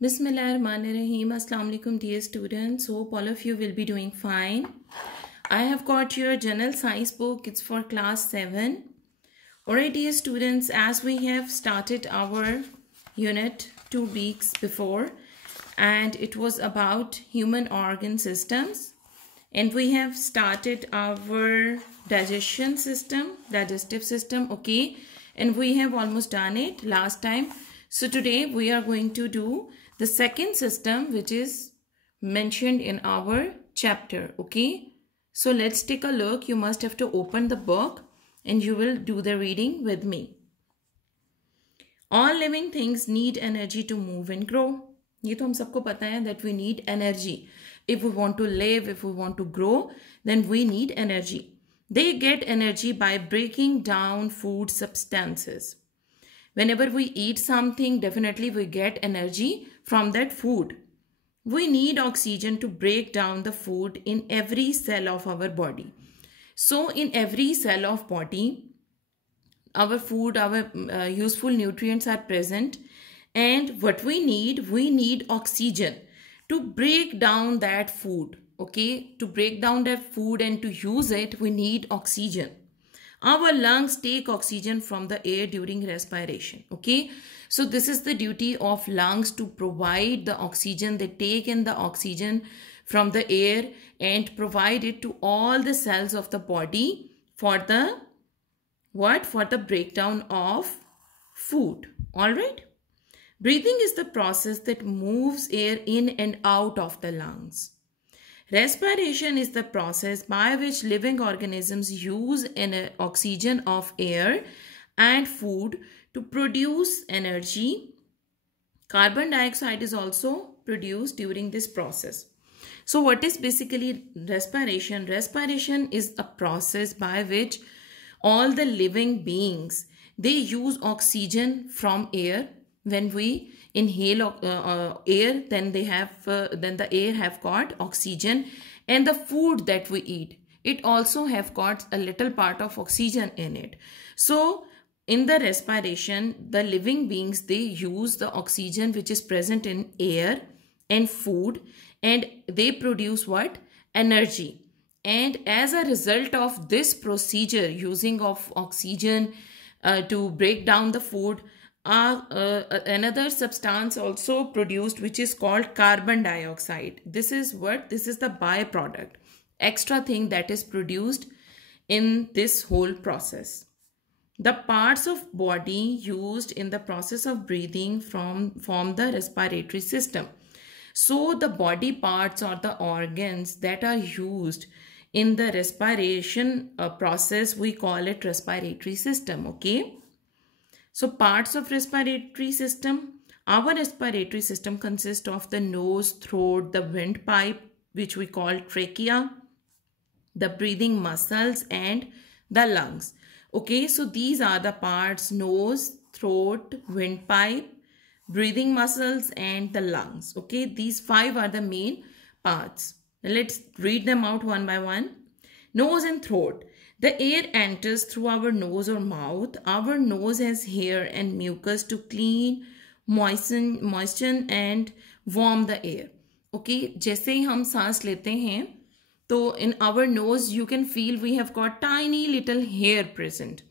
Bismillahirrahmanirrahim. Assalamu alaikum dear students. Hope all of you will be doing fine. I have got your general science book. It's for class 7. Alright dear students, as we have started our unit 2 weeks before, and it was about human organ systems, and we have started our digestive system, okay, and we have almost done it last time. So today we are going to do the second system which is mentioned in our chapter, okay. So let's take a look. You must have to open the book and you will do the reading with me. All living things need energy to move and grow. ये तो हम सबको पता है that we need energy. If we want to live, if we want to grow, then we need energy. They get energy by breaking down food substances. Whenever we eat something, definitely we get energy from that food. We need oxygen to break down the food in every cell of our body. So in every cell of body, our food, our useful nutrients are present. And what we need oxygen to break down that food. Okay, to break down that food and to use it, we need oxygen. Our lungs take oxygen from the air during respiration. Okay, so this is the duty of lungs, to provide the oxygen. They take in the oxygen from the air and provide it to all the cells of the body for the what? For the breakdown of food. All right. Breathing is the process that moves air in and out of the lungs. Respiration is the process by which living organisms use oxygen of air and food to produce energy. Carbon dioxide is also produced during this process. So what is basically respiration? Respiration is a process by which all the living beings, they use oxygen from air. When we inhale air, then the air have got oxygen, and the food that we eat, it also have got a little part of oxygen in it. So in the respiration, the living beings, they use the oxygen which is present in air and food, and they produce what? Energy. And as a result of this procedure, using of oxygen to break down the food, another substance also produced, which is called carbon dioxide. This is what? This is the byproduct, extra thing that is produced in this whole process. The parts of body used in the process of breathing form the respiratory system. So the body parts or the organs that are used in the respiration process, we call it respiratory system, okay. So parts of respiratory system. Our respiratory system consists of the nose, throat, the windpipe, which we call trachea, the breathing muscles, and the lungs. Okay, so these are the parts: nose, throat, windpipe, breathing muscles, and the lungs. Okay, these 5 are the main parts. Now let's read them out one by one. Nose and throat. The air enters through our nose or mouth. Our nose has hair and mucus to clean, moisten and warm the air. Okay, जैसे ही हम सांस लेते हैं, तो in our nose you can feel we have got tiny little hair present.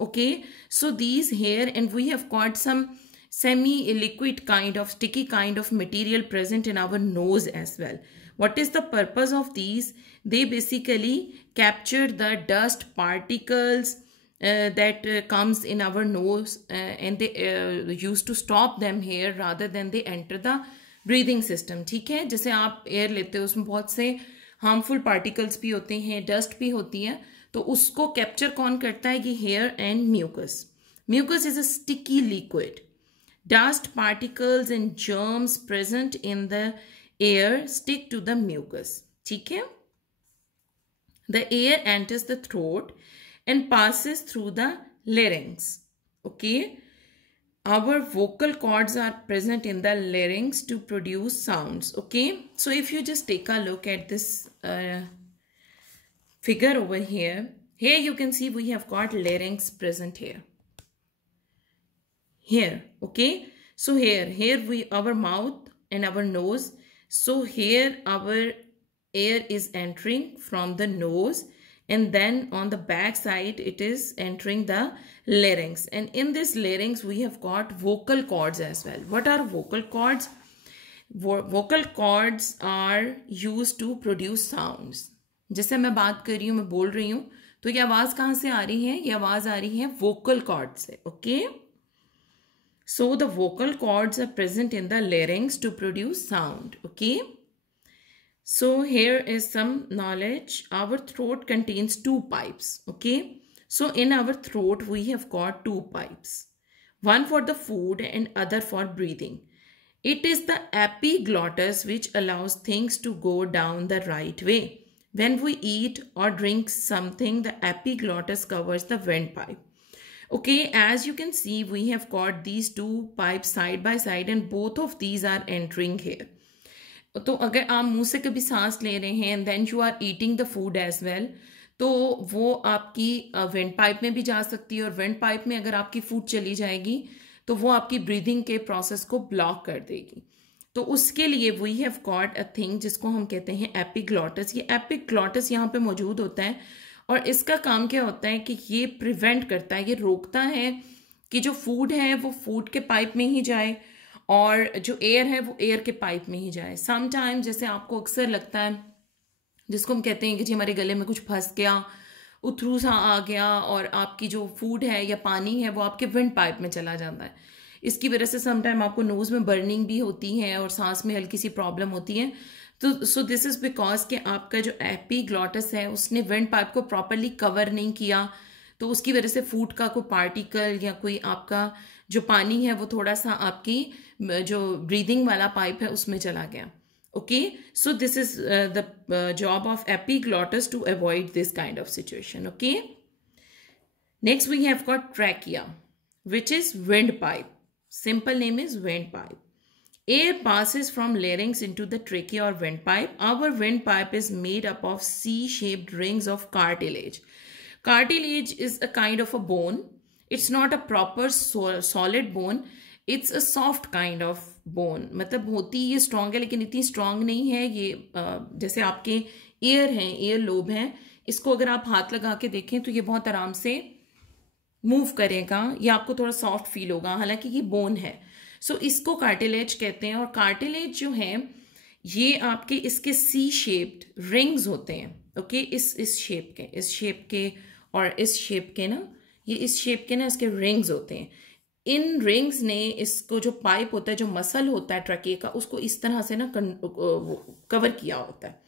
Okay, so these hair, and we have got some semi-liquid kind of sticky kind of material present in our nose as well. What is the purpose of these? They basically capture the dust particles that comes in our nose, and they used to stop them here rather than they enter the breathing system. ठीक है, जैसे आप air लेते हो उसमें बहुत से harmful particles भी होते हैं, डस्ट भी होती है, तो उसको कैप्चर कौन करता है? ये hair and mucus. Mucus is a sticky liquid. Dust particles and germs present in the air stick to the mucus. ठीक है? The air enters the throat and passes through the larynx. Okay? Our vocal cords are present in the larynx to produce sounds. Okay? So if you just take a look at this figure over here, you can see we have got larynx present here. Here, okay. So here our mouth and our nose. So here our air is entering from the nose, and then on the back side it is entering the larynx, and in this larynx we have got vocal cords as well. What are vocal cords? Vocal cords are used to produce sounds. जैसे मैं बात कर रही हूँ, मैं बोल रही हूँ, तो ये आवाज कहाँ से आ रही है? ये आवाज आ रही है vocal cord से. Okay, so the vocal cords are present in the larynx to produce sound. Okay, so here is some knowledge. Our throat contains two pipes. Okay, so in our throat we have got two pipes, one for the food and other for breathing. It is the epiglottis which allows things to go down the right way. When we eat or drink something, the epiglottis covers the windpipe. Okay, as you can see, we have got these two pipes side by side and both of these are entering here. तो अगर आप मुंह से कभी सांस ले रहे हैं and then you are eating the food as well, तो वो आपकी विंड पाइप में भी जा सकती है, और विंड पाइप में अगर आपकी फूड चली जाएगी तो वो आपकी ब्रीदिंग के प्रोसेस को ब्लॉक कर देगी. तो उसके लिए we have got a thing जिसको हम कहते हैं एपिग्लॉटिस. ये एपिग्लॉटिस यहाँ पे मौजूद होता है, और इसका काम क्या होता है कि ये प्रिवेंट करता है, ये रोकता है कि जो फूड है वो फूड के पाइप में ही जाए और जो एयर है वो एयर के पाइप में ही जाए. समटाइम जैसे आपको अक्सर लगता है, जिसको हम कहते हैं कि जी हमारे गले में कुछ फंस गया, उथरू सा आ गया, और आपकी जो फूड है या पानी है वो आपके विंड पाइप में चला जाता है. इसकी वजह से समटाइम आपको नोज में बर्निंग भी होती है और सांस में हल्की सी प्रॉब्लम होती है. तो सो दिस इज बिकॉज कि आपका जो एपिग्लॉटिस है उसने विंड पाइप को प्रॉपरली कवर नहीं किया, तो उसकी वजह से फूड का कोई पार्टिकल या कोई आपका जो पानी है वो थोड़ा सा आपकी जो ब्रीदिंग वाला पाइप है उसमें चला गया. Okay, so this is the job of epiglottis to avoid this kind of situation. Okay, next we have got trachea, which is windpipe. Simple name is windpipe. Air passes from larynx into the trachea or windpipe. Our windpipe is made up of C-shaped rings of cartilage. Cartilage is a kind of a bone. It's not a proper solid bone. It's a soft kind of bone. मतलब होती ये strong है लेकिन इतनी strong नहीं है. ये जैसे आपके ईयर हैं, ईयर लोब हैं, इसको अगर आप हाथ लगा के देखें तो ये बहुत आराम से मूव करेगा, ये आपको थोड़ा सॉफ्ट फील होगा, हालांकि ये बोन है. सो इसको कार्टिलेज कहते हैं. और कार्टिलेज जो है ये आपके इसके सी शेप्ड रिंग्स होते हैं. ओके, इस शेप के और इस शेप के ना, ये इस शेप के ना इसके रिंग्स होते हैं. इन रिंग्स ने इसको जो पाइप होता है, जो मसल होता है ट्रके का, उसको इस तरह से ना कवर किया होता है.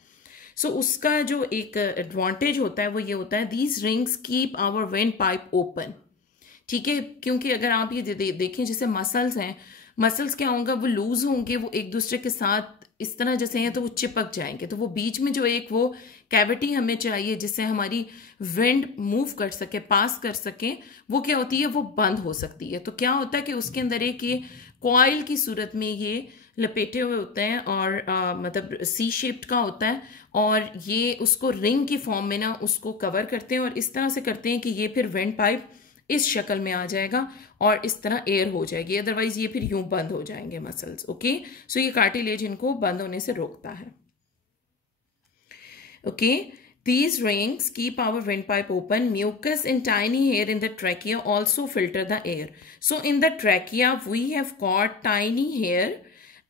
सो उसका जो एक एडवांटेज होता है वो ये होता है, these rings keep our windpipe open. ठीक है, क्योंकि अगर आप ये देखें जैसे मसल्स हैं, मसल्स क्या होंगे, वो लूज होंगे, वो एक दूसरे के साथ इस तरह जैसे हैं तो वो चिपक जाएंगे. तो वो बीच में जो एक वो कैविटी हमें चाहिए जिससे हमारी विंड मूव कर सके, पास कर सके, वो क्या होती है, वो बंद हो सकती है. तो क्या होता है कि उसके अंदर एक ये कॉइल की सूरत में ये लपेटे हुए होते हैं और मतलब सी शेप्ड का होता है, और ये उसको रिंग की फॉर्म में ना उसको कवर करते हैं और इस तरह से करते हैं कि ये फिर विंड पाइप इस शक्ल में आ जाएगा और इस तरह एयर हो जाएगी. अदरवाइज ये फिर यूं बंद हो जाएंगे मसल्स. ओके, सो ये कार्टिलेज इनको बंद होने से रोकता है. Okay, these rings keep our windpipe open. Mucus and tiny hair in the trachea also filter the air. So in the trachea we have got tiny hair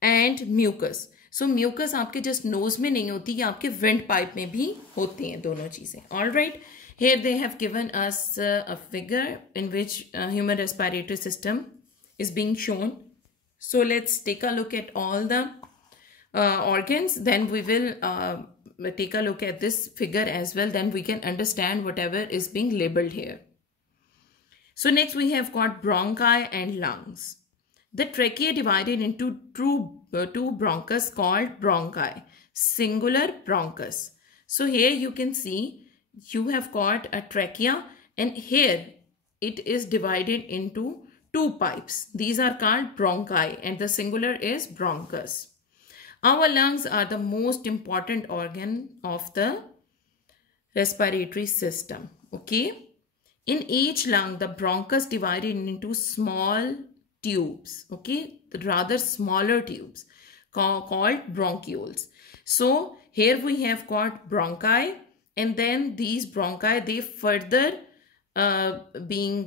and mucus. So mucus आपके just nose में नहीं होती, ये आपके windpipe में भी होती हैं दोनों चीजें. All right. Here they have given us a figure in which human respiratory system is being shown. So let's take a look at all the organs. Then we will take a look at this figure as well. Then we can understand whatever is being labeled here. So next we have got bronchi and lungs. The trachea divided into two bronchus called bronchi. Singular bronchus. So here you can see you have got a trachea, and here it is divided into two pipes. These are called bronchi and the singular is bronchus. Our lungs are the most important organ of the respiratory system. Okay, in each lung the bronchus divided into small tubes, okay, rather smaller tubes called bronchioles. So here we have got bronchi, and then these bronchi, they further being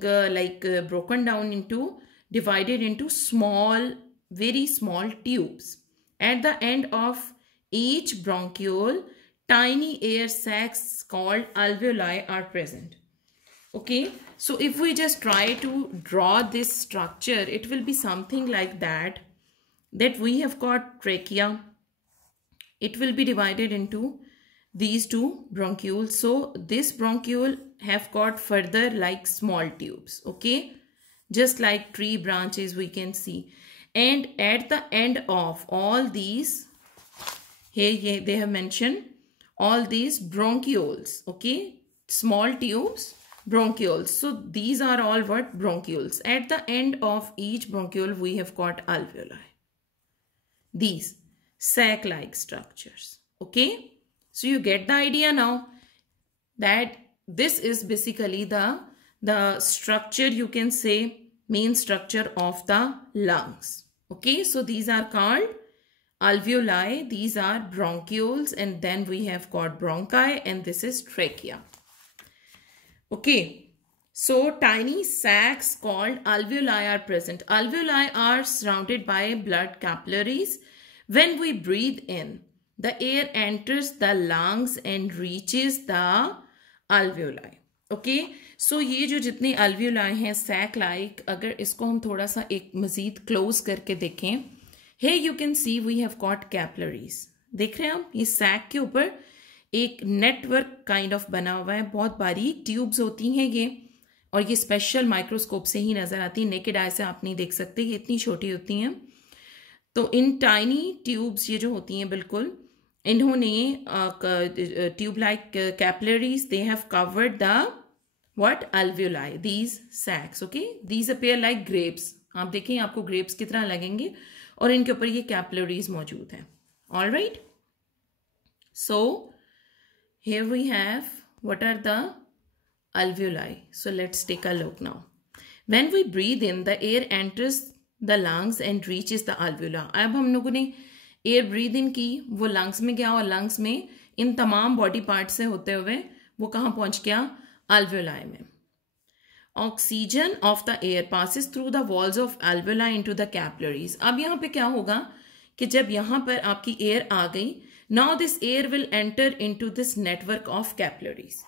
broken down into, divided into small, very small tubes. At the end of each bronchiole, tiny air sacs called alveoli are present. Okay, so if we just try to draw this structure, it will be something like that we have got trachea. It will be divided into these two bronchioles. So this bronchiole have got further like small tubes, okay, just like tree branches we can see. And at the end of all these, here they have mentioned all these bronchioles, okay, small tubes, bronchioles. So these are all what? Bronchioles. At the end of each bronchiole we have got alveoli, these sac-like structures, okay. So you get the idea now that this is basically the structure, you can say, main structure of the lungs, okay. So these are called alveoli, these are bronchioles, and then we have got bronchi, and this is trachea, okay. So tiny sacs called alveoli are present. Alveoli are surrounded by blood capillaries. When we breathe in, the air enters the lungs and reaches the alveoli. Okay, so ये जो जितने alveoli हैं sac like, अगर इसको हम थोड़ा सा एक मजीद close करके देखें, here you can see we have got capillaries. देख रहे हैं आप, ये sac के ऊपर एक network kind of बना हुआ है, बहुत बारीक tubes होती हैं ये, और ये special microscope से ही नजर आती है, naked eye से आप नहीं देख सकते, ये इतनी छोटी होती हैं. तो इन टाइनी ट्यूब्स ये जो होती हैं बिल्कुल, इन्होंने tube like capillaries, they have covered the what? alveoli, these sacs, okay, these appear like grapes. आप देखें, आपको grapes की तरह लगेंगे, और इनके ऊपर ये कैपिलरीज मौजूद हैं. All right, so here we have what are the alveoli. So let's take a look now. When we breathe in, the air enters the lungs and reaches the alveoli. अब हम लोगों ने एयर ब्रीद इन की, वो lungs में गया, और lungs में इन तमाम बॉडी पार्ट से होते हुए वो कहाँ पहुंच गया? alveoli में. Oxygen of the air passes through the walls of alveoli into the capillaries. अब यहाँ पे क्या होगा कि जब यहाँ पर आपकी एयर आ गई, now this air will enter into this network of capillaries.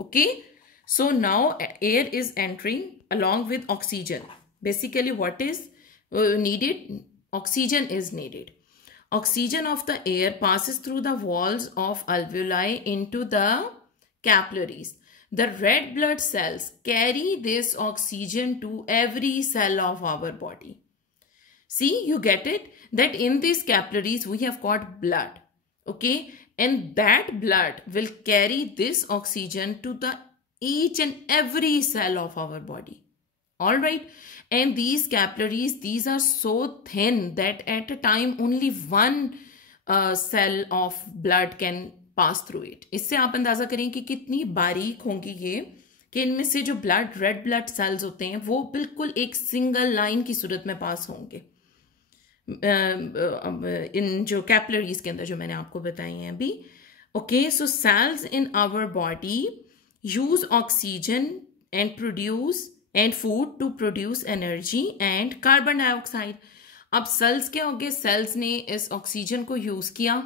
Okay, so now air is entering along with oxygen. Basically what is needed? Oxygen is needed. Oxygen of the air passes through the walls of alveoli into the capillaries. The red blood cells carry this oxygen to every cell of our body. See, you get it? That in these capillaries we have got blood, okay, and that blood will carry this oxygen to the each and every cell of our body. All right, and these capillaries, these are so thin that at a time only one cell of blood can pass through it. इससे आप अंदाजा करें कि कितनी बारीक होंगी ये, कि इनमें से जो ब्लड, रेड ब्लड सेल्स होते हैं, वो बिल्कुल एक सिंगल लाइन की सूरत में पास होंगे इन जो कैपिलरीज के अंदर जो मैंने आपको बताई हैं अभी. Okay, so cells in our body use oxygen and produce and food to produce energy and carbon dioxide. अब सेल्स क्या हो गए? सेल्स ने इस ऑक्सीजन को यूज किया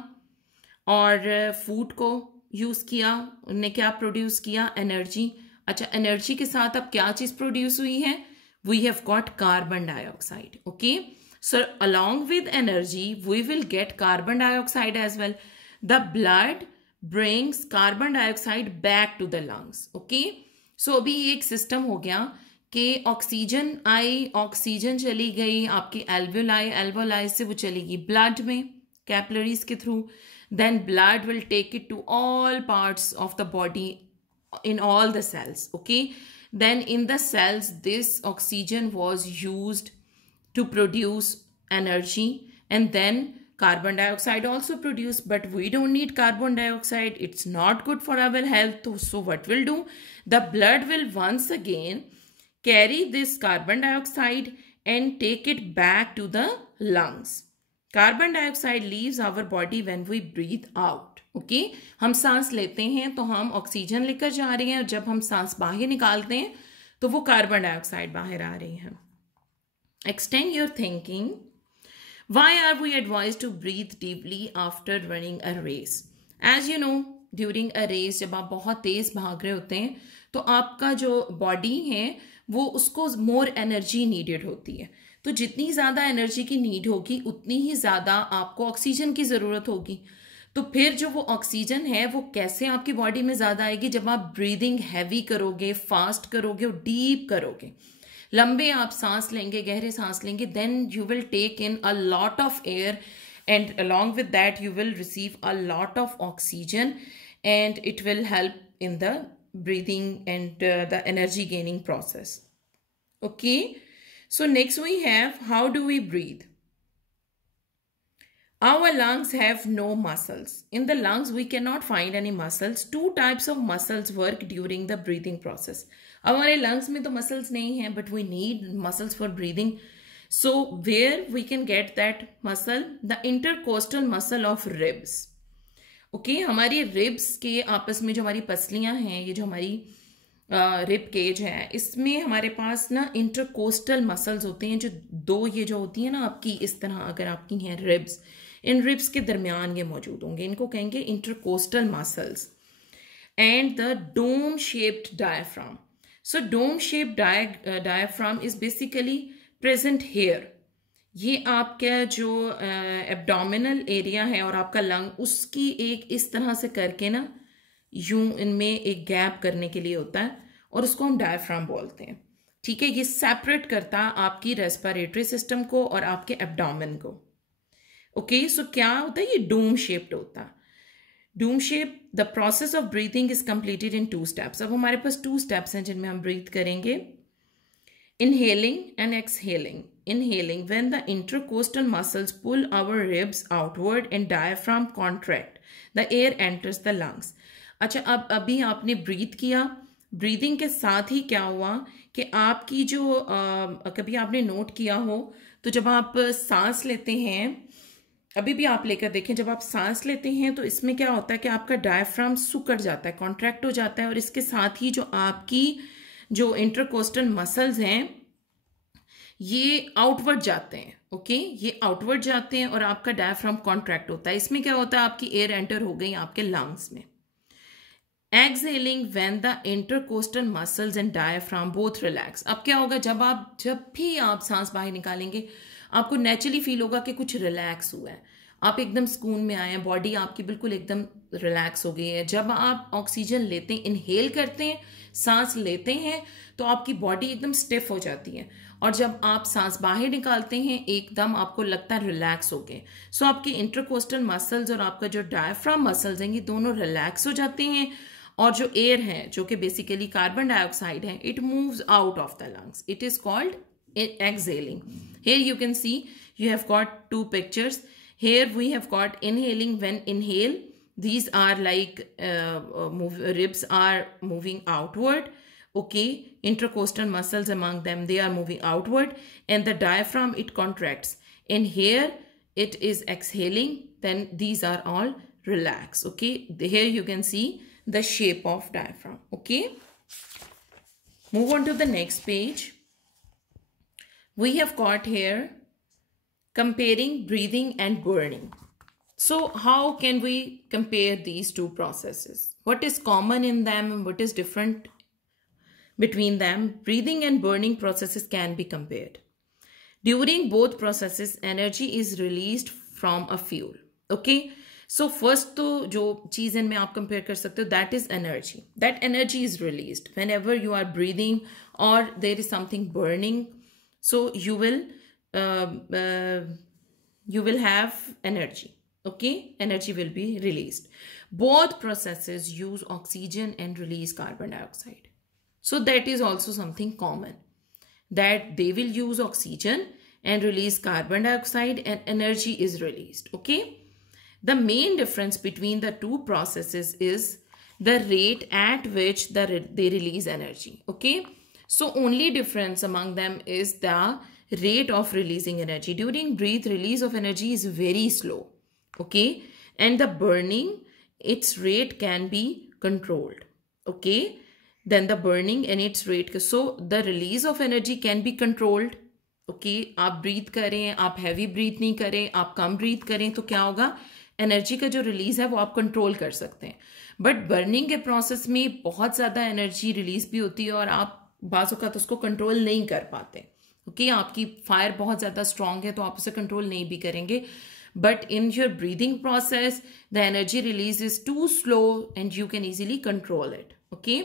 और फूड को यूज किया, उन्हें क्या प्रोड्यूस किया? एनर्जी. अच्छा, एनर्जी के साथ अब क्या चीज प्रोड्यूस हुई है? We have got carbon dioxide. Okay, so along with energy we will get carbon dioxide as well. The blood brings carbon dioxide back to the lungs. Okay, so अभी एक सिस्टम हो गया कि ऑक्सीजन आई, oxygen चली गई आपकी alveoli, alveoli से वो चलेगी ब्लड में कैपिलरीज के through. Then blood will take it to all parts of the body in all the cells. Okay, then in the cells this oxygen was used to produce energy, and then carbon dioxide also produced, but we don't need carbon dioxide, it's not good for our health. So what will do? The blood will once again carry this carbon dioxide and take it back to the lungs. Carbon dioxide leaves our body when we breathe out. Okay, हम सांस लेते हैं तो हम oxygen लेकर जा रहे हैं, और जब हम सांस बाहर निकालते हैं तो वो कार्बन डाइऑक्साइड बाहर आ रही है. Extend your thinking. Why are we advised to breathe deeply after running a race? As you know, during a race जब आप बहुत तेज भाग रहे होते हैं तो आपका जो बॉडी है वो उसको मोर एनर्जी नीडेड होती है. तो जितनी ज़्यादा एनर्जी की नीड होगी उतनी ही ज़्यादा आपको ऑक्सीजन की ज़रूरत होगी. तो फिर जो वो ऑक्सीजन है वो कैसे आपकी बॉडी में ज़्यादा आएगी? जब आप ब्रीदिंग हैवी करोगे, फास्ट करोगे और डीप करोगे, लंबे आप सांस लेंगे, गहरे सांस लेंगे, then you will take in a lot of air and along with that you will receive a lot of oxygen and it will help in the breathing and the energy gaining process. Okay, so next we have, how do we breathe? Our lungs have no muscles. In the lungs we cannot find any muscles. Two types of muscles work during the breathing process. हमारे lungs में तो muscles नहीं है, but we need muscles for breathing. So where we can get that muscle? The intercostal muscle of ribs. Okay, हमारी ribs के आपस में जो हमारी पसलियां हैं, ये जो हमारी रिब केज है, इसमें हमारे पास ना इंटरकोस्टल मसल्स होते हैं, जो दो ये जो होती है ना आपकी इस तरह, अगर आपकी हैं रिब्स, इन रिब्स के दरमियान ये मौजूद होंगे, इनको कहेंगे intercostal muscles. And the dome shaped diaphragm. So dome shaped diaphragm is basically present here. ये आपका जो एब्डोमिनल एरिया है और आपका लंग, उसकी एक इस तरह से करके ना यूं इनमें एक गैप करने के लिए होता है और उसको हम डायफ्राम बोलते हैं. ठीक है, ये सेपरेट करता है आपकी रेस्पिरेटरी सिस्टम को और आपके एब्डोमेन को. ओके, सो क्या होता है? ये डोम शेप्ड होता है. Doom shape. The process of breathing is completed in 2 steps. अब हमारे पास 2 स्टेप्स हैं जिनमें हम ब्रीथ करेंगे. Inhaling and exhaling. Inhaling, when the intercostal muscles pull our ribs outward and diaphragm contract, the air enters the lungs. अच्छा, अब अभी आपने ब्रीथ किया, ब्रीदिंग के साथ ही क्या हुआ कि आपकी जो कभी आपने नोट किया हो तो जब आप सांस लेते हैं, अभी भी आप लेकर देखें, जब आप सांस लेते हैं तो इसमें क्या होता है कि आपका डायफ्राम सुकड़ जाता है, कॉन्ट्रैक्ट हो जाता है, और इसके साथ ही जो आपकी जो इंटरकोस्टल मसल्स हैं ये आउटवर्ड जाते हैं. ओके, ये आउटवर्ड जाते हैं और आपका डायफ्राम कॉन्ट्रैक्ट होता है. इसमें क्या होता है? आपकी एयर एंटर हो गई आपके लंग्स में. Exhaling, when the intercostal muscles and diaphragm both relax. अब क्या होगा? जब भी आप सांस बाहर निकालेंगे आपको नेचुरली फील होगा कि कुछ रिलैक्स हुआ है, आप एकदम सुकून में आए हैं, बॉडी आपकी बिल्कुल एकदम रिलैक्स हो गई है. जब आप ऑक्सीजन लेते हैं, इनहेल करते हैं, सांस लेते हैं, तो आपकी बॉडी एकदम स्टिफ हो जाती है, और जब आप सांस बाहर निकालते हैं एकदम आपको लगता है रिलैक्स हो गए. सो आपके इंटरकोस्टल मसल्स और आपका जो डायफ्राम मसल्स हैं ये दोनों रिलैक्स हो जाते हैं, और जो एयर है जो कि बेसिकली कार्बन डाइऑक्साइड है, it moves out of the lungs. It is called exhaling. Here you can see you have got 2 pictures. Here we have got inhaling. When inhale, these are like ribs are moving outward. Okay, intercostal muscles among them, they are moving outward, and the diaphragm, it contracts. And here it is exhaling, then these are all relaxed. Okay, here you can see the shape of diaphragm. Okay, move on to the next page. We have got here comparing breathing and burning. So how can we compare these 2 processes? What is common in them and what is different between them? Breathing and burning processes can be compared. During both processes, energy is released from a fuel. Okay, so first तो जो चीज़ इनमें आप compare कर सकते हो, that is energy. That energy is released whenever you are breathing or there is something burning. So you will have energy. Okay, energy will be released. Both processes use oxygen and release carbon dioxide. So that is also something common, that they will use oxygen and release carbon dioxide and energy is released. Okay, the main difference between the 2 processes is the rate at which they release energy. Okay, so only difference among them is the rate of releasing energy. During breath, release of energy is very slow. Okay. And the burning, its rate can be controlled. Okay. Then the burning and its rate. So the release of energy can be controlled. Okay. आप breathe करें, आप heavy breathe नहीं करें, आप कम breathe करें, तो क्या होगा? एनर्जी का जो रिलीज है वो आप कंट्रोल कर सकते हैं. बट बर्निंग के प्रोसेस में बहुत ज़्यादा एनर्जी रिलीज भी होती है और आप बाज़ औक़ात उसको कंट्रोल नहीं कर पाते. ओके, आपकी फायर बहुत ज़्यादा स्ट्रांग है तो आप उसे कंट्रोल नहीं भी करेंगे. But in your breathing process the energy release is too slow and you can easily control it. Okay,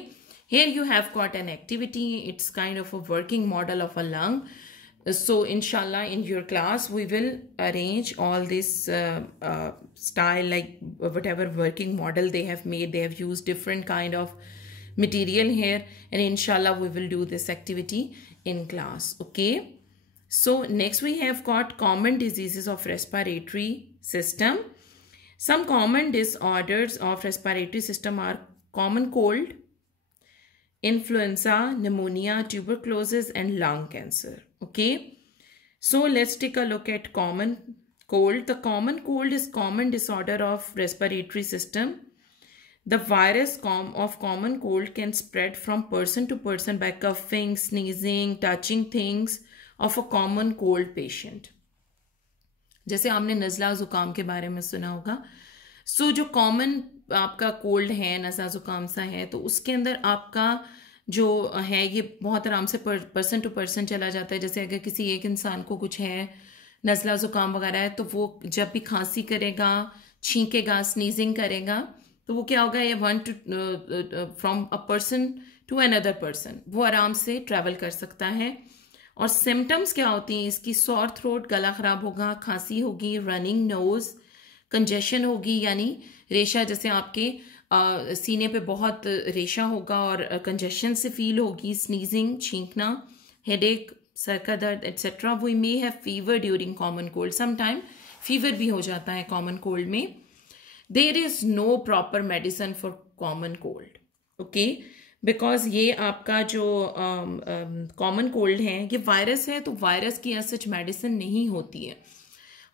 here you have got an activity. It's kind of a working model of a lung. So inshallah in your class we will arrange all this style, like whatever working model they have made. They have used different kind of material here, and inshallah we will do this activity in class. Okay, so next we have got common diseases of respiratory system. Some common disorders of respiratory system are common cold, influenza, pneumonia, tuberculosis, and lung cancer. Okay, so let's take a look at common cold. The common cold is common disorder of respiratory system. The virus of common cold can spread from person to person by coughing, sneezing, touching things of a common cold patient. जैसे आपने नज़ला ज़ुकाम के बारे में सुना होगा. सो जो common आपका कोल्ड है, नज़ला ज़ुकाम सा है, तो उसके अंदर आपका जो है ये बहुत आराम से पर्सन टू पर्सन चला जाता है. जैसे अगर किसी एक इंसान को कुछ है, नज़ला ज़ुकाम वगैरह है, तो वो जब भी खांसी करेगा, छींकेगा, स्नीजिंग करेगा, तो वो क्या होगा, ये from a person to another person वो आराम से ट्रैवल कर सकता है. और सिम्टम्स क्या होती हैं इसकी? सॉर थ्रोट, गला ख़राब होगा, खांसी होगी, रनिंग नोज़, कंजेशन होगी यानी रेशा, जैसे आपके सीने पे बहुत रेशा होगा और कंजेशन से फील होगी, स्नीजिंग, छींकना, हेडेक, सर का दर्द etcetera. We may have fever during common cold. Sometime fever भी हो जाता है कॉमन कोल्ड में. There is no proper medicine for common cold. Okay, because ये आपका जो कॉमन कोल्ड है ये वायरस है, तो वायरस की एज सच मेडिसिन नहीं होती है.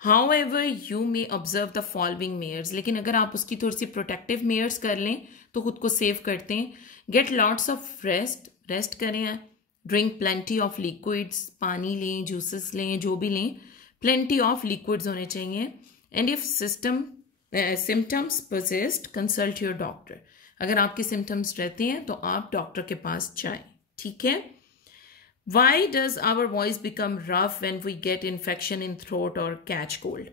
However, you may observe the following measures. लेकिन अगर आप उसकी थोड़ी सी प्रोटेक्टिव मेयर्स कर लें तो खुद को सेव करते हैं. गेट लॉट्स ऑफ रेस्ट करें. ड्रिंक प्लेंटी ऑफ लिक्विड्स, पानी लें, जूसेस लें, जो भी लें, प्लेंटी ऑफ लिक्विड्स होने चाहिए. And if symptoms persist consult your doctor. अगर आपके सिम्टम्स रहते हैं तो आप डॉक्टर के पास जाएं. ठीक है. Why does our voice become rough when we get infection in throat or catch cold?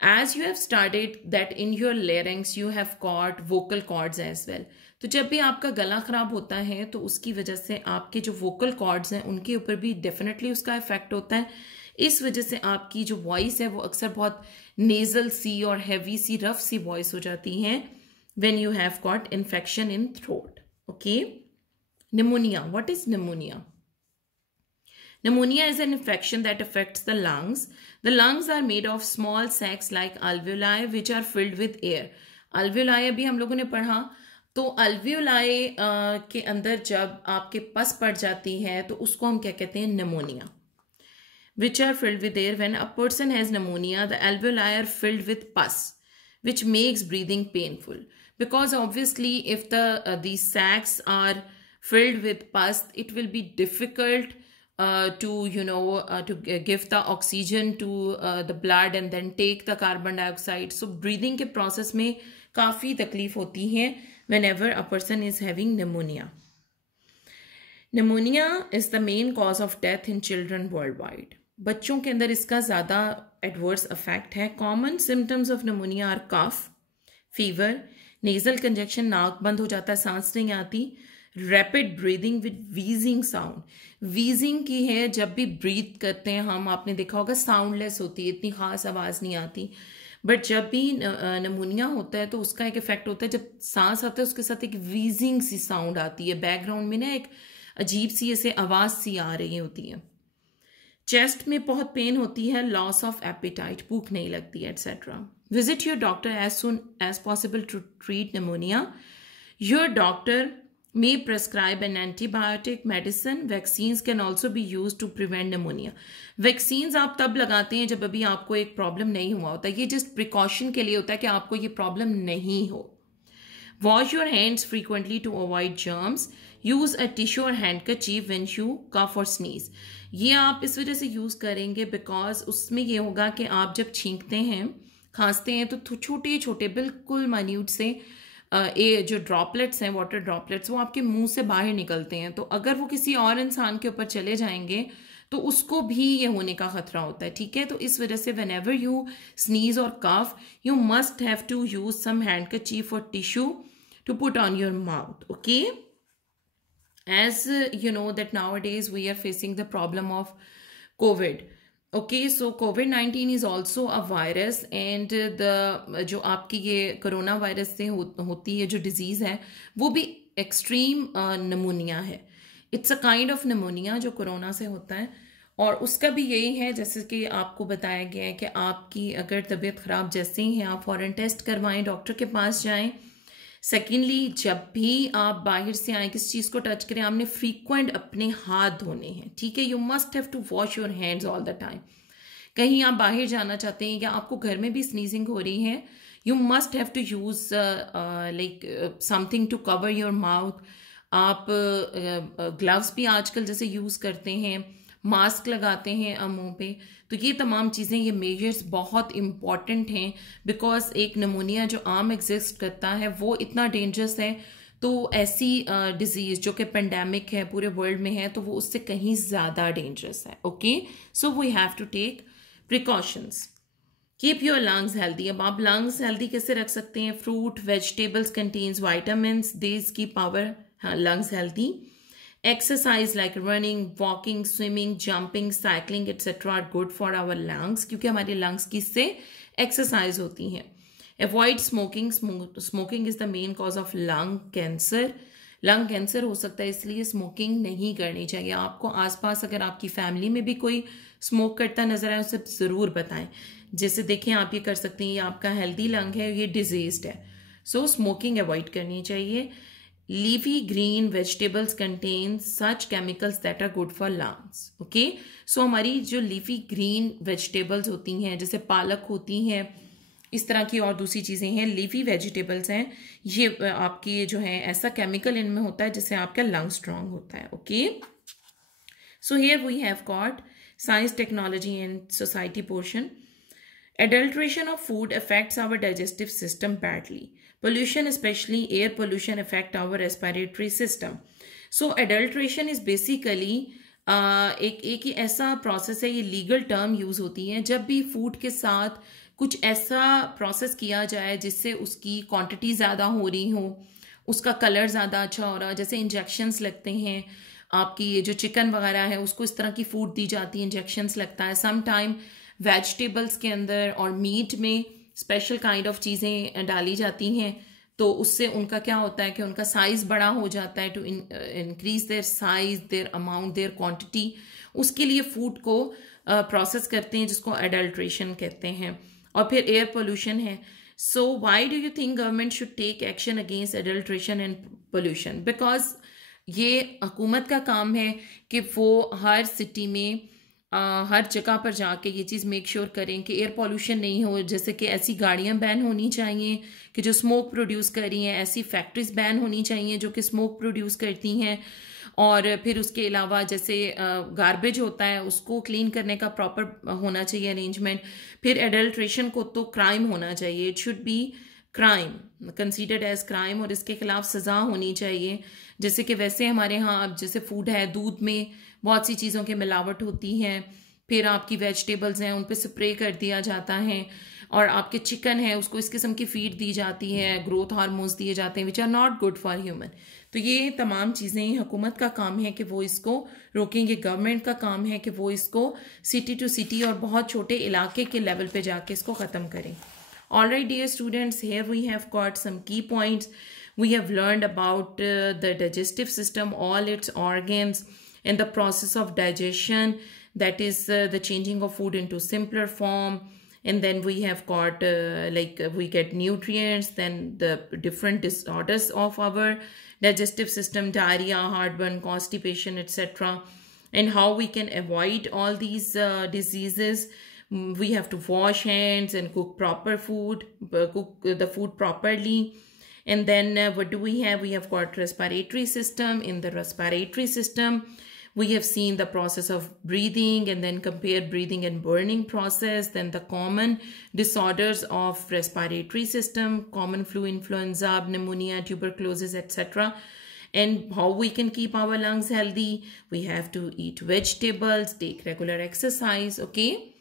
As you have studied that in your larynx you have got vocal cords as well. तो जब भी आपका गला खराब होता है तो उसकी वजह से आपके जो vocal cords हैं उनके ऊपर भी definitely उसका इफेक्ट होता है. इस वजह से आपकी जो वॉइस है वो अक्सर बहुत नेजल सी और हैवी सी, रफ सी वॉइस हो जाती है when you have got infection in throat. Okay. Pneumonia. What is pneumonia? Pneumonia is an infection that affects the lungs. The lungs are made of small sacs like alveoli which are filled with air. Alveoli अभी हम लोगों ने पढ़ा. तो alveoli के अंदर जब आपके पस पड़ जाती है तो उसको हम क्या कहते हैं? pneumonia. Which are filled with air. When a person has pneumonia, the alveoli are filled with pus, which makes breathing painful. Because obviously, if these sacs are filled with pus, it will be difficult to give the oxygen to the blood and then take the carbon dioxide. So breathing के process में काफ़ी तकलीफ होती है whenever a person is having pneumonia. Pneumonia is the main cause of death in children worldwide. बच्चों के अंदर इसका ज़्यादा adverse effect है. Common symptoms of pneumonia are cough, fever, nasal congestion, नाक बंद हो जाता है, सांस नहीं आती, rapid breathing with wheezing sound. Wheezing की है जब भी ब्रीथ करते हैं हम, आपने देखा होगा साउंडलेस होती है, इतनी खास आवाज़ नहीं आती. बट जब भी नमूनिया होता है तो उसका एक इफेक्ट होता है, जब सांस आता है उसके साथ एक वीजिंग सी साउंड आती है, बैकग्राउंड में ना एक अजीब सी ऐसे आवाज़ सी आ रही होती है. चेस्ट में बहुत पेन होती है, लॉस ऑफ एपिटाइट, भूख नहीं लगती है, etcetera. Visit your doctor as soon as possible to treat pneumonia. Your doctor may prescribe an antibiotic medicine. Vaccines can also be used to prevent pneumonia. Vaccines आप तब लगाते हैं जब अभी आपको एक प्रॉब्लम नहीं हुआ होता, ये जस्ट प्रिकॉशन के लिए होता है कि आपको ये प्रॉब्लम नहीं हो. Wash your hands frequently to avoid germs. Use a tissue or handkerchief when you cough or sneeze. ये आप इस वजह से यूज़ करेंगे बिकॉज उसमें ये होगा कि आप जब छींकते हैं, खांसते हैं, तो छोटे छोटे बिल्कुल माइन्यूट से ये जो ड्रॉपलेट्स हैं, वाटर ड्रॉपलेट्स, वो आपके मुंह से बाहर निकलते हैं. तो अगर वो किसी और इंसान के ऊपर चले जाएंगे तो उसको भी ये होने का खतरा होता है. ठीक है, तो इस वजह से whenever you sneeze or cough, you must have to use some handkerchief or tissue to put on your mouth. Okay, as you know that nowadays we are facing the problem of COVID. Okay, so COVID-19 is also a virus, and the जो आपकी ये corona virus से होती है जो disease है, वो भी एक्सट्रीम नमूनिया है. It's a kind of pneumonia जो कोरोना से होता है, और उसका भी यही है जैसे कि आपको बताया गया है कि आपकी अगर तबीयत ख़राब जैसे ही है, आप फ़ौरन टेस्ट करवाएं, डॉक्टर के पास जाएं. सेकेंडली, जब भी आप बाहर से आएँ, किस चीज़ को टच करें, आपने फ्रीक्वेंट अपने हाथ धोने हैं. ठीक है, you must have to wash your hands all the time. कहीं आप बाहर जाना चाहते हैं या आपको घर में भी स्नीजिंग हो रही है, you must have to use like something to cover your mouth. आप ग्लव्स भी आजकल जैसे यूज़ करते हैं, मास्क लगाते हैं मुंह पे. तो ये तमाम चीज़ें, ये मेजर्स बहुत इम्पॉर्टेंट हैं बिकॉज एक नमूनिया जो आम एग्जिस्ट करता है वो इतना डेंजरस है. तो ऐसी डिजीज़ जो कि पेंडेमिक है, पूरे वर्ल्ड में है, तो वो उससे कहीं ज़्यादा डेंजरस है. Okay, so we have to take precautions. Keep your lungs healthy. अब आप लंग्स हेल्दी कैसे रख सकते हैं? Fruit, vegetables contains vitamins, these keep our lungs healthy. Exercise like running, walking, swimming, jumping, cycling etc. are good for our lungs क्योंकि हमारे lungs की से exercise होती हैं. Avoid smoking. Smoking is the main cause of lung cancer. Lung cancer हो सकता है, इसलिए स्मोकिंग नहीं करनी चाहिए. आपको आसपास अगर आपकी फैमिली में भी कोई स्मोक करता नजर आए, उसे ज़रूर बताएं. जैसे देखें, आप ये कर सकते हैं, ये आपका हेल्दी लंग है, ये डिजीज्ड है, सो स्मोकिंग अवॉइड करनी चाहिए. Leafy green vegetables contain such chemicals that are good for lungs. Okay, so हमारी जो leafy green vegetables होती हैं, जैसे पालक होती हैं, इस तरह की और दूसरी चीज़ें हैं, leafy vegetables हैं, ये आपकी जो है ऐसा केमिकल इनमें होता है जिससे आपका लंग स्ट्रांग होता है. Okay, so here we have got science, technology and society portion. Adulteration of food affects our digestive system badly. Pollution, especially air pollution, affect our respiratory system. So adulteration is basically एक ही ऐसा process है, ये legal term use होती है जब भी food के साथ कुछ ऐसा प्रोसेस किया जाए जिससे उसकी क्वांटिटी ज़्यादा हो रही हो, उसका कलर ज़्यादा अच्छा हो रहा है. जैसे इंजेक्शंस लगते हैं, आपकी ये जो चिकन वगैरह है उसको इस तरह की फूड दी जाती है, इंजेक्शंस लगता है. सम टाइम वेजिटेबल्स के अंदर और मीट में स्पेशल काइंड ऑफ चीज़ें डाली जाती हैं, तो उससे उनका क्या होता है कि उनका साइज़ बड़ा हो जाता है. To increase their size, their amount, their quantity, उसके लिए फूड को प्रोसेस करते हैं, जिसको एडल्ट्रेशन कहते हैं. और फिर एयर पोल्यूशन है. So why do you think government should take action against adulteration and pollution? Because ये हुकूमत का काम है कि वो हर सिटी में हर जगह पर जाके ये चीज़ मेक श्योर करें कि एयर पॉल्यूशन नहीं हो. जैसे कि ऐसी गाड़ियां बैन होनी चाहिए कि जो स्मोक प्रोड्यूस कर रही हैं, ऐसी फैक्ट्रीज बैन होनी चाहिए जो कि स्मोक प्रोड्यूस करती हैं. और फिर उसके अलावा जैसे गार्बेज होता है उसको क्लीन करने का प्रॉपर होना चाहिए अरेंजमेंट. फिर एडल्ट्रेशन को तो क्राइम होना चाहिए, it should be crime, considered as crime, और इसके खिलाफ सज़ा होनी चाहिए. जैसे कि वैसे हमारे यहाँ अब जैसे फूड है, दूध में बहुत सी चीज़ों की मिलावट होती हैं, फिर आपकी वेजिटेबल्स हैं उन पर स्प्रे कर दिया जाता है, और आपके चिकन है उसको इस किस्म की फीड दी जाती है, ग्रोथ हार्मोन्स दिए जाते हैं which are not good for human. तो ये तमाम चीज़ें हुकूमत का काम है कि वो इसको रोकेंगे, गवर्नमेंट का काम है कि वो इसको सिटी टू सिटी और बहुत छोटे इलाके के लेवल पे जाके इसको ख़त्म करें. Alright dear students, here we have got some key points. We have learned about the digestive system, all its organs, and the process of digestion, that is the changing of food into simpler form, and then we have got we get nutrients, then the different disorders of our digestive system, diarrhea, heartburn, constipation, etc., and how we can avoid all these diseases. We have to wash hands and cook proper food, cook the food properly. And then what do we have? We have got respiratory system. In the respiratory system, we have seen the process of breathing, and then compared breathing and burning process, then the common disorders of respiratory system, common flu, influenza, pneumonia, tuberculosis, etc. And how we can keep our lungs healthy. We have to eat vegetables, take regular exercise, okay?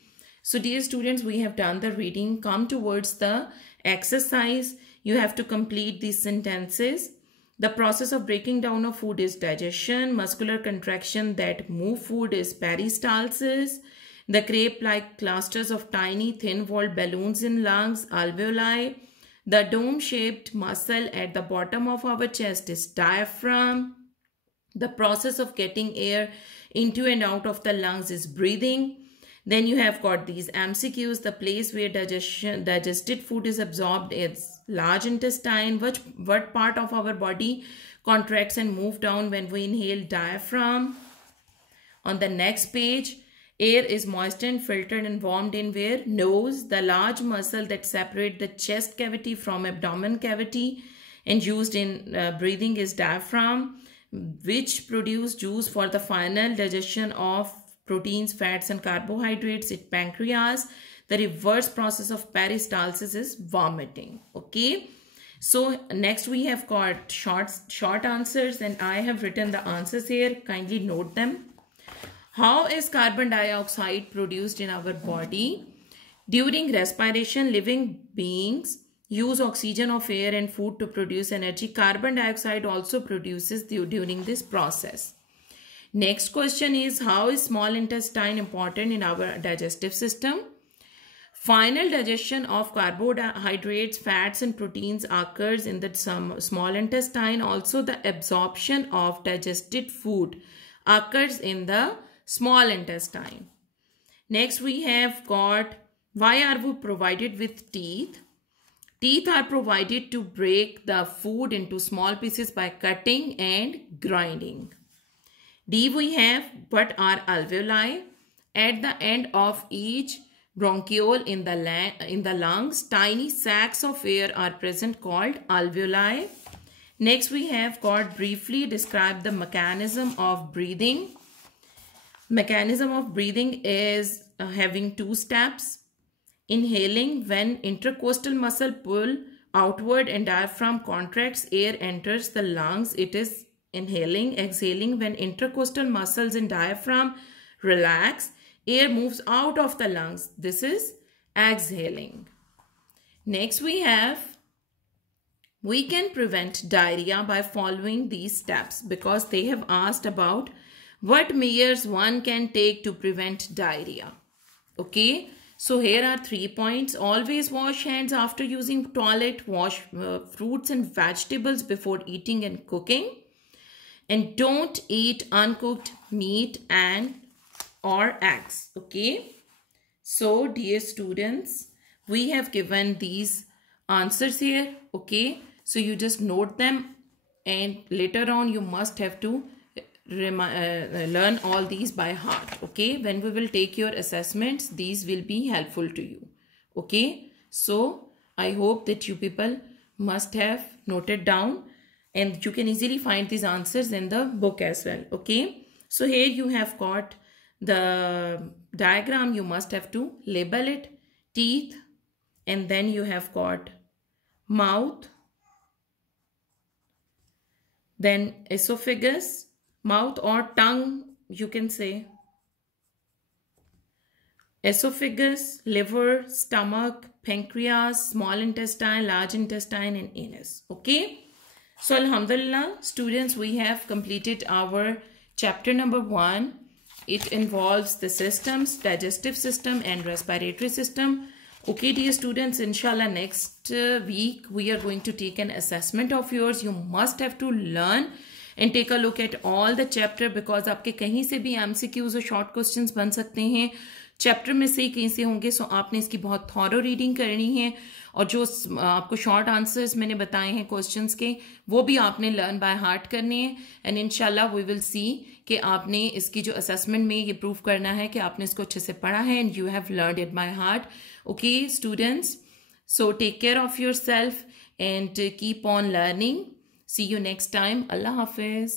So dear students, we have done the reading. Come towards the exercise. You have to complete these sentences. The process of breaking down of food is digestion. Muscular contraction that move food is peristalsis. The crepe-like clusters of tiny thin-walled balloons in lungs, alveoli. The dome-shaped muscle at the bottom of our chest is diaphragm. The process of getting air into and out of the lungs is breathing. Then you have got these MCQs. The place where digested food is absorbed is large intestine. What part of our body contracts and moves down when we inhale? Diaphragm. On the next page, air is moistened, filtered and warmed in where? Nose. The large muscle that separates the chest cavity from abdomen cavity and used in breathing is diaphragm, which produce juice for the final digestion of proteins, fats and carbohydrates. It pancreas. The reverse process of peristalsis is vomiting. Okay. So next we have got short answers, and I have written the answers here. Kindly note them. How is carbon dioxide produced in our body? During respiration, living beings use oxygen of air and food to produce energy. Carbon dioxide also produces during this process. Next question is, how is small intestine important in our digestive system? Final digestion of carbohydrates, fats and proteins occurs in the small intestine. Also, the absorption of digested food occurs in the small intestine. Next, we have got, why are we provided with teeth? Teeth are provided to break the food into small pieces by cutting and grinding. D, we have, what are alveoli? At the end of each bronchiole in the lungs, tiny sacs of air are present called alveoli. Next, we have got, briefly describe the mechanism of breathing. Mechanism of breathing is having two steps. Inhaling, when intercostal muscle pull outward and diaphragm contracts, air enters the lungs. It is inhaling. Exhaling, when intercostal muscles and diaphragm relax, air moves out of the lungs. This is exhaling. Next we can prevent diarrhea by following these steps, because they have asked about what measures one can take to prevent diarrhea. Okay, so here are 3 points. Always wash hands after using toilet. Wash fruits and vegetables before eating and cooking. And don't eat uncooked meat or eggs. Okay. So dear students, we have given these answers here. Okay. So you just note them, and later on you must have to learn all these by heart. Okay. When we will take your assessments, these will be helpful to you. Okay. So I hope that you people must have noted down, and you can easily find these answers in the book as well. Okay. So here you have got the diagram. You must have to label it. Teeth, and then you have got mouth, then esophagus, mouth or tongue, you can say. Esophagus, liver, stomach, pancreas, small intestine, large intestine and anus. Okay. So alhamdulillah, students, we have completed our chapter number 1. It involves the systems, digestive system and respiratory system. Okay, dear students, inshallah next week we are going to take an assessment of yours. You must have to learn and take a look at all the chapter, because आपके कहीं से भी MCQs और short questions बन सकते हैं. Chapter में से कहीं से होंगे, सो आपने इसकी बहुत थॉरो रीडिंग करनी है। और जो आपको शॉर्ट आंसर्स मैंने बताए हैं क्वेश्चंस के, वो भी आपने लर्न बाय हार्ट करने हैं। एंड इंशाल्लाह वी विल सी कि आपने इसकी जो असेसमेंट में ये प्रूव करना है कि आपने इसको अच्छे से पढ़ा है and you have learned it by heart. Okay students, so take care of yourself and keep on learning. See you next time. अल्लाह हाफिज।